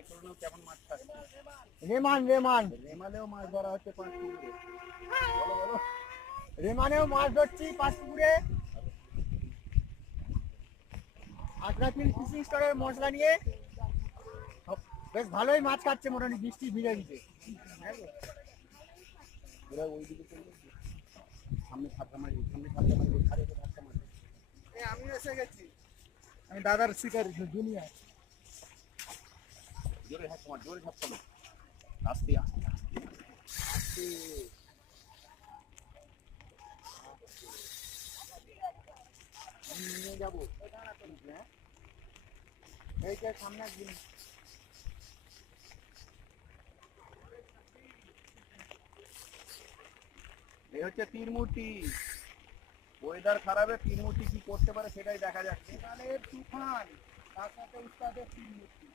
সাইক্লোনেও কেমন মাছ খাচ্ছে? রেমালেও মাছ ধরা হচ্ছে পাঁচ পুকুরে। বলো বলো। রেমানেও মাছ ধরছি পাঁচ পুকুরে। আগ্রাফিল ফিশিং স্টোরের মশলা নিয়ে বেশ ভালোই মাছ কাটছে মোটামুটি বৃষ্টি ভিজে দিতে। ওরা ওইদিকে চলে যাচ্ছে। সামনে ধাক্কা মারবে, সামনে ধাক্কা মারবে, ধারে তো ধাক্কা মারবে। আমি এসে গেছি, আমি দাদার শিকারি দুনিয়ায়। জোরে ধাক্কা মার, জোরে ধাক্কা মার। আস্তে আস্তে আস্তে আস্তে। আমি নিয়ে যাবো। এইটা সামনে একদিন এই হচ্ছে তীরমূর্তি। ওয়েদার খারাপে তীরমূর্তি কি করতে পারে সেটাই দেখা যাচ্ছে। তুফান, তার সাথে উস্তাদের তিন মূর্তি।